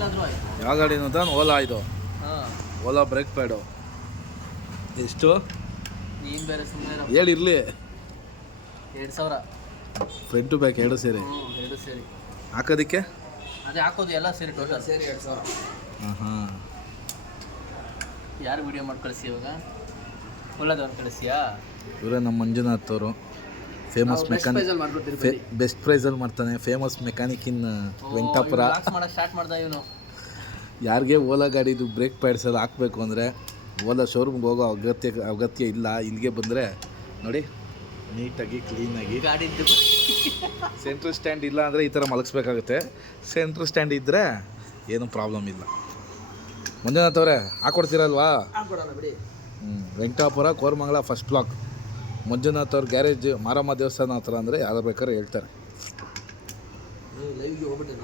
ತಿಂಗಳಾದ್ರೂ ಆಯ್ತು. ಯಾವ ಗಾಡಿ ಅಂತ ಓಲಾ ಇದು, ಹಾಂ ಓಲಾ ಬ್ರೇಕ್ ಪ್ಯಾಡು ಎಷ್ಟು ನೀನು ಬೇರೆ ಸುಮ್ಮನೆ ಹೇಳಿರಲಿ. 2000 ಫ್ರಂಟು ಬ್ಯಾಕ್ ಎರಡು ಸೇರಿ ಎರಡು ಸೇರಿ ಹಾಕೋದಕ್ಕೆ ಅದೇ ಹಾಕೋದು ಎಲ್ಲ ಸೇರಿ ಟೋಟಲ್ ಸೇರಿ 2000. ಹಾಂ ಹಾಂ. ಯಾರು ವಿಡಿಯೋ ಮಾಡಿ ಕಳಿಸಿ ಇವಾಗ? ಒಳ್ಳೆದವ್ರು ಕಳಿಸಿಯಾ? ಇವರೇ ನಮ್ಮ ಮಂಜುನಾಥ್ ಅವರು, ಫೇಮಸ್ ಮೆಕ್ಯಾನಿಕ್, ಬೆಸ್ಟ್ ಪ್ರೈಸಲ್ಲಿ ಮಾಡ್ತಾನೆ, ಫೇಮಸ್ ಮೆಕ್ಯಾನಿಕ್ ಇನ್ ವೆಂಕಟಾಪುರ. ಮಾಡೋಕ್ಕೆ ಸ್ಟಾರ್ಟ್ ಮಾಡ್ದ ಇವನು. ಯಾರಿಗೆ ಓಲಾ ಗಾಡಿದು ಬ್ರೇಕ್ ಪ್ಯಾಡ್ಸ್ ಎಲ್ಲ ಹಾಕಬೇಕು ಅಂದರೆ ಓಲಾ ಶೋರೂಮ್ಗೆ ಹೋಗೋ ಅಗತ್ಯ ಇಲ್ಲ. ಇಲ್ಲಿಗೆ ಬಂದರೆ ನೋಡಿ ನೀಟಾಗಿ ಕ್ಲೀನಾಗಿ ಗಾಡಿ ಸೆಂಟ್ರಲ್ ಸ್ಟ್ಯಾಂಡ್ ಇಲ್ಲ ಅಂದರೆ ಈ ಥರ ಮಲಗಿಸ್ಬೇಕಾಗುತ್ತೆ. ಸೆಂಟ್ರಲ್ ಸ್ಟ್ಯಾಂಡ್ ಇದ್ದರೆ ಏನೂ ಪ್ರಾಬ್ಲಮ್ ಇಲ್ಲ. ಮಂಜುನಾಥ್ ಅವರೇ ಹಾಕ್ಕೊಡ್ತೀರಲ್ವಾ? ಬಿಡಿ. Venkatapura Koramangala first block. ಮಂಜುನಾಥ್ ಅವ್ರ ಗ್ಯಾರೇಜ್ ಮಾರಮ್ಮ ದೇವಸ್ಥಾನ ಹತ್ರ ಅಂದರೆ ಯಾರು ಬೇಕಾದ್ರೆ ಹೇಳ್ತಾರೆ. ಲೈವ್ಗೆ ಹೋಗ್ಬಿಟ್ಟೆ